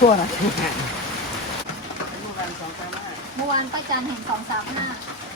ทั่วนะเมื่อวานสองสามห้าเมื่อวานป้าจันเห็นสองสามห้า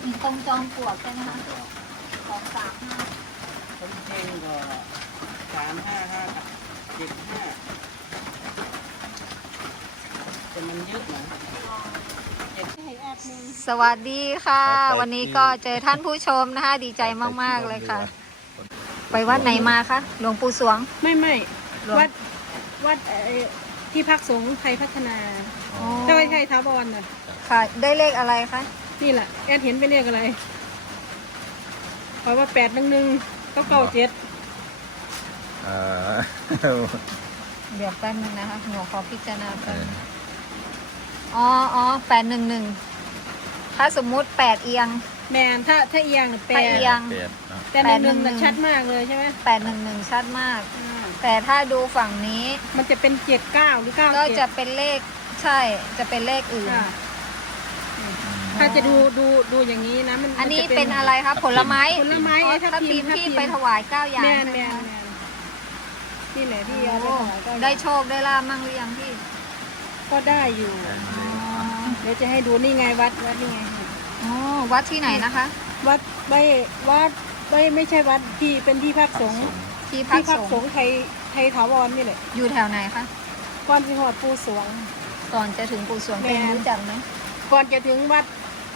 เห็นตรงจอมปลวกใช่ไหมคะสองสามห้าคนเก่งก็สามห้าห้ากับเจ็ดห้าแต่มันเยอะนะเจ็ดให้แอดหนึ่งสวัสดีค่ะครับวันนี้ก็เจอท่านผู้ชมนะคะดีใจมาก ๆ เลยค่ะ ไปวัดไหนมาคะหลวงปู่สวง ไม่ไม่หลวงวัดวัดเอ่อ ที่พักสงฆ์ไทยพัฒนาอ๋อเจ้าไอ้ไทยท้าวรน่ะค่ะ ได้เลขอะไรคะนี่แหละแอดเห็นเป็นเลขอะไรเพราะว่าแปดหนึ่งหนึ่งก็เก้าเจ็ดเออเดี๋ยวแป๊บนึงนะคะหนูขอพิจารณาเอก่อนออ๋ออ๋อแปดหนึ่งหนึ่งถ้าสมมุติแปดเอียง แมนถ้าถ้าเอียงน่ะแปถ้าดเอียงเปลี่ยนเนอะแต่หนึ่งหนึ่งแปดหนึ่น่ะงหนึ่งชัดมากเลยใช่ไหมแปดหนึ่งหนึ่งชัดมากอ่า แต่ถ้าดูฝั่งนี้มันจะเป็นเจ็ดเก้าหรือเก้าก็เจ็จะดเป็นเลขใช่จะเป็นเลขอื่นค่ะถ้าจะดูดูดูอย่างนี้นะมันอันนี้มัจะเป็นอะไรคะผลไม้ผลไม้อ๋อไอ้ทับทับทิทิมมทับที่ทิมไปถวายเก้าอย่างแมนใช่ไหแมมนคะแมนนี่แหละที่เอาโอ้ไปถวายเก้าอย่างได้โชคได้ลาบมั่งหรือยังพี่ ก็ได้อยู่อ๋อเดี๋ยวจะให้ดูนี่ไงวัดวัดนี่ไงอ๋อวัดที่ไหนนะคะ วัดไม่วัดไม่ไม่ใช่วัดที่เป็นที่พักสงฆ์ ที่พัที่กพักสสงงฆ์ฆ์ไทยไทยถาวรนี่แหละอยู่แถวไหนคะ ก่อนสิหอดปูสวง ก่อนจะถึงปู่สวงแม่ เป็นรู้จักไหมก่อนจะถึงวัด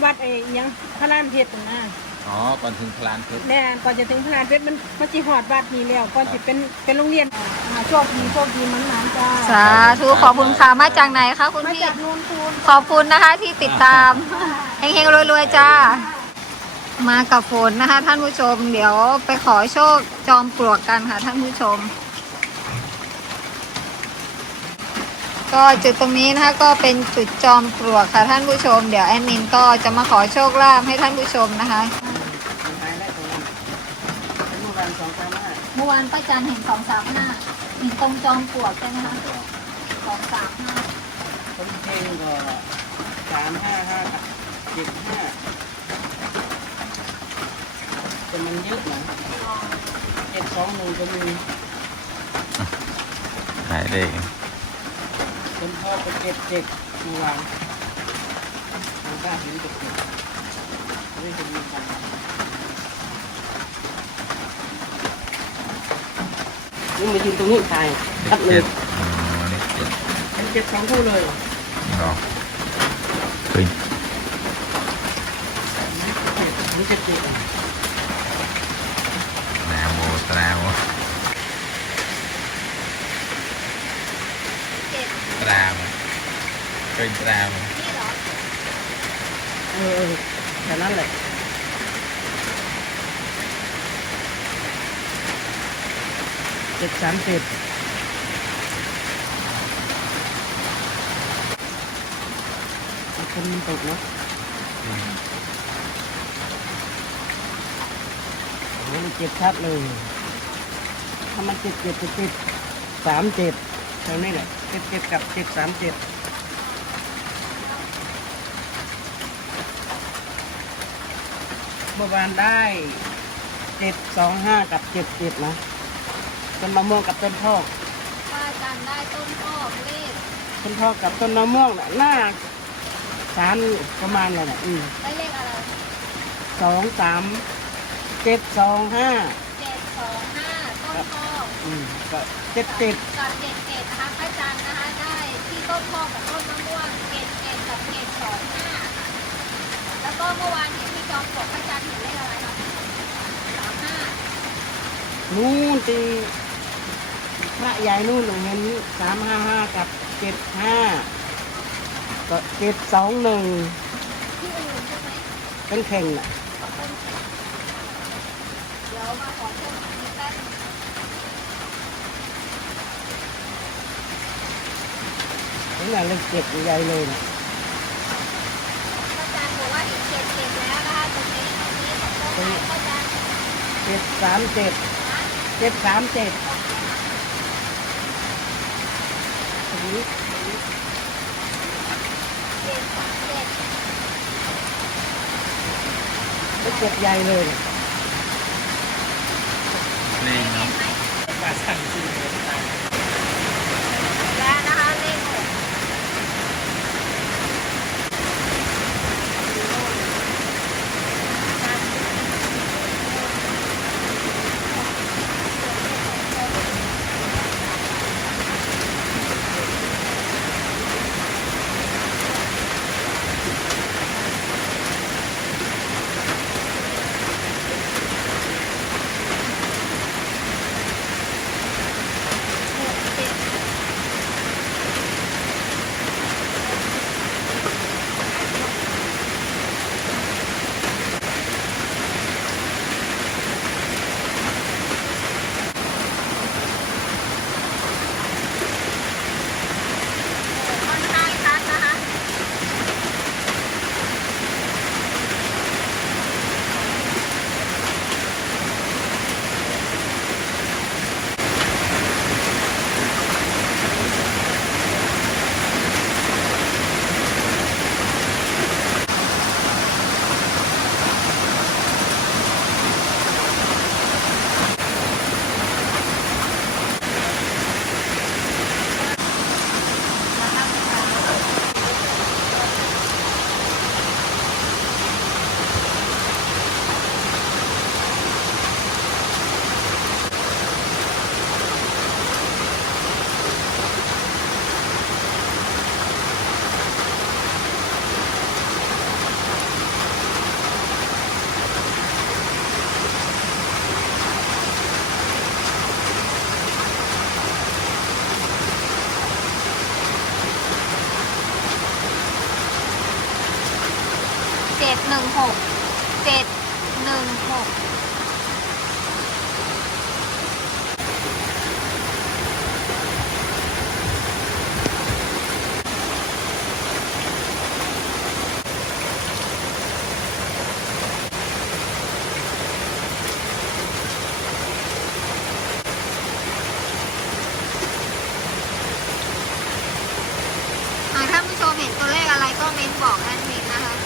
วัดไอ้อิหยังพระลานเพชรน่ะนะอ๋อ ก่อนถึงพลานเพชร แน่ก่อนจะถึงพระลานเพชรมันมันจีหอดวัดนี้แล้วก่อนจะเป็นเป็นโรงเรียนอ่าโชคดีโชคดีมันนานจ้าสาธุขอบคุณค่ะมาจากไหนคะคุณมาพี่ จากโนนทูลขอบคุณนะคะที่ติดตาม เฮงๆรวยๆจ้า มากับฝนนะคะ ท่านผู้ชม เดี๋ยวไปขอโชคจอมปลวกกันค่ะท่านผู้ชม ก็จุดตรงนี้นะคะก็เป็นจุดจอมปลวกค่ะท่านผู้ชม เดี๋ยวแอดมินก็จะมาขอโชคลาภให้ท่านผู้ชมนะคะมันหายได้ตัวนั้นเมื่อวานสองสามห้าเมื่อวานป้าจันเห็นสองสามห้าเห็นตรงจอมปลวกใช่ไหมคะสองสามห้าคนเก่งก็สามห้าห้ากับเจ็ดห้า แต่มันเยอะนะเจ็ดสองหนึ่งก็มีหายได้คนพ่อไปเจ็ดเจ็ดเมื่อวานทางบ้านเห็นเจ็ดเจ็ดไม่เห็นมีกันนี่มายืนตรงนี้ตายทับเลเจ็ยดอ๋อนี่เจ็ดเป็นเจ็ดสองคู่เลยเนาะเฮ้ย นี่เจ็ดเจ็ดนา โมตราโมเจ็ดตราโมเคย ตรามันเจ็ดเจ็ดเจ็บชัดเจ็บเจ็บเจ็บสามเจ็ดเท่านี้แหละเจ็บเจ็บกับเจ็บสามเจ็ดเมื่อวานได้เจ็ดสองห้ากับเจ็ดเจ็ดนะต้นมะม่วงกับต้นพอกป้าจันได้ต้นอ้อเลขต้นพอกกับต้นมะม่วงน่ะหน้าสามประมาณเลยนะอืมได้เลขอะไรสองสามเจ็ดสองห้าเจ็ดสองห้า อืมก็เจ็ดเจ็ดกับเจ็ดเจ็ดนะคะป้าจันนะคะได้ที่ต้นอ้อกับต้นมะม่วงเจ็ดเจ็ดกับเจ็ดสองห้าค่ะแล้วก็เมื่อวานเห็นที่จอมปลวกป้าจันเห็นเลขอะไรคะสามห้านู่นตีพระใหญ่นู่นหนูเห็นสามห้าห้ากับเจ็ดห้าก็เจ็ดสองหนึ่งที่อื่นใช่ไหมเป็นเข่งน่ะเดี๋ยวมาขอโทษทีแป๊บนึง เห็นอะไรเจ็ดใหญ่เลยนะป้าจันบอกว่าเห็นเจ็ดเจ็ดแล้วนะคะตรงนี้ตรงนี้ของต้นไม้ป้าจันเจ็ดสามเจ็ดเจ็ดสามเจ็ดตรงนี้เจ็ดสามเจ็ดก็เจ็ดใหญ่เลยนะนี่เนาะ ปลาสั่งจริงเลยากท่านผู้ชมเห็นตัวเลขอะไรก็เม้นบอกแอดมินนะคะ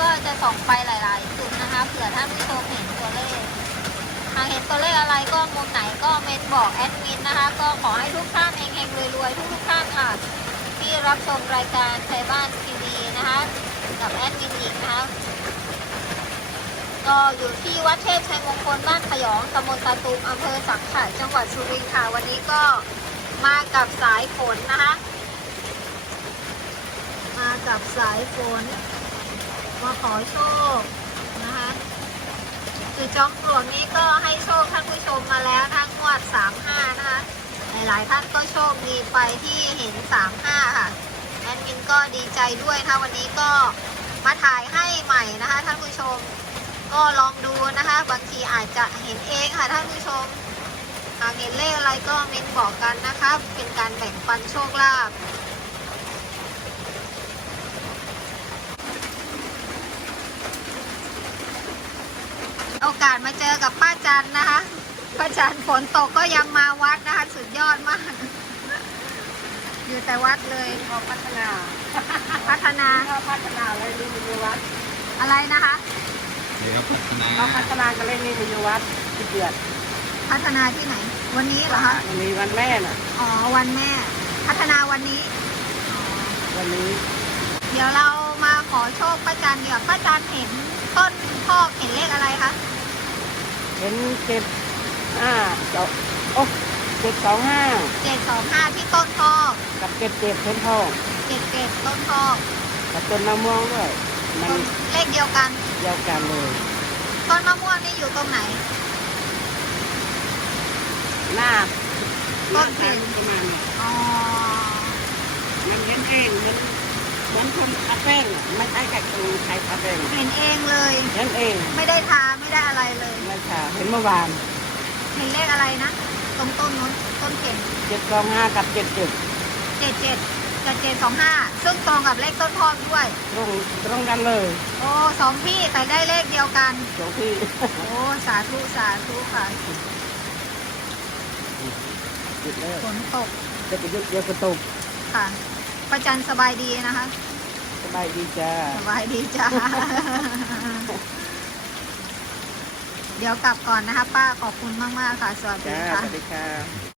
ก็จะส่องไปหลาย ๆ จุดนะคะเผื่อท่านผู้ชมเห็นตัวเลขหากเห็นตัวเลขอะไรก็มุมไหนก็เมนบอกแอดมินนะคะ ก็ขอให้ทุกท่านเฮงๆรวยๆทุกๆท่านค่ะ ที่รับชมรายการไทยบ้านทีวีนะคะ กับแอดมินหญิงนะคะก็อยู่ที่วัดเทพชัยมงคลบ้านขยองตำบลตาตูมอำเภอสังขะจังหวัดสุรินทร์ค่ะ วันนี้ก็มากับสายฝนนะคะ มากับสายฝน มาขอโชคนะคะจุดจอมปลวกนี้ก็ให้โชคท่านผู้ชมมาแล้วทั้งงวด35นะคะ หลายๆท่านก็โชคดีไปที่เห็น35ค่ะแอดมินก็ดีใจด้วยนะคะวันนี้ก็มาถ่ายให้ใหม่นะคะท่านผู้ชมก็ลองดูนะคะ บางทีอาจจะเห็นเองค่ะท่านผู้ชมหากเห็นเลขอะไรก็เมนบอกกันนะคะ เป็นการแบ่งปันโชคลาภ โอกาสมาเจอกับป้าจันนะคะป้าจันฝนตกก็ยังมาวัดนะคะสุดยอดมาก อยู่แต่วัดเลยก็พัฒนา พัฒนาก็พัฒนาเลยนี่มีวัด อะไรนะคะเดี๋ยวพัฒนาก็พัฒนาก็เลยนี่มีวัดที่เดือดพัฒนาที่ไหน วันนี้เหรอคะวันนี้วันแม่น่ะอ๋อวันแม่ พัฒนาวันนี้อ๋อวันนี้ เดี๋ยวเรามาขอโชคป้าจันเดี๋ยวป้าจันเห็นต้นพอกเห็นเลขอะไรคะ เห็นเจ็ดห้าเจ้าโอ้เจ็ดสองห้าเจ็ดสองห้าที่ต้นพอกกับเจ็ดเจ็ดเพิ่นทองเจ็ดเจ็ดต้นพอกกับต้นมะม่วงด้วยมันต้นเลขเดียวกัน เดียวกันเลยต้นมะม่วงนี่อยู่ตรงไหน หน้าต้นเข็มประมาณนี้อ๋อมันเห็นเองมันเหมือนคนทาแป้งอะไม่ใช่กับคนใช้ทาแป้งเห็นเองเลย เห็นเอง ไม่ได้ทา ไม่ได้อะไรเลย ไม่ใช่เห็นเมื่อวานเห็นเลขอะไรนะ ตรงต้นนู้นต้นเข็มเจ็ดสองห้ากับเจ็ดเจ็ดเจ็ดเจ็ดกับเจ็ดสองห้าซึ่งตรงกับเลขต้นพอกด้วย ตรงตรงกันเลยโอ้สองที่แต่ได้เลขเดียวกันตรงที่โอ้สาธุสาธุค่ะหยุดแล้วฝนตกจะไปหยุดเดี๋ยวก็ตกค่ะประจันสบายดีนะคะ สบายดีจ้า สบายดีจ้า เดี๋ยวกลับก่อนนะคะ ป้าขอบคุณมาก ๆ ค่ะ สวัสดีจ้าค่ะสวัสดีค่ะ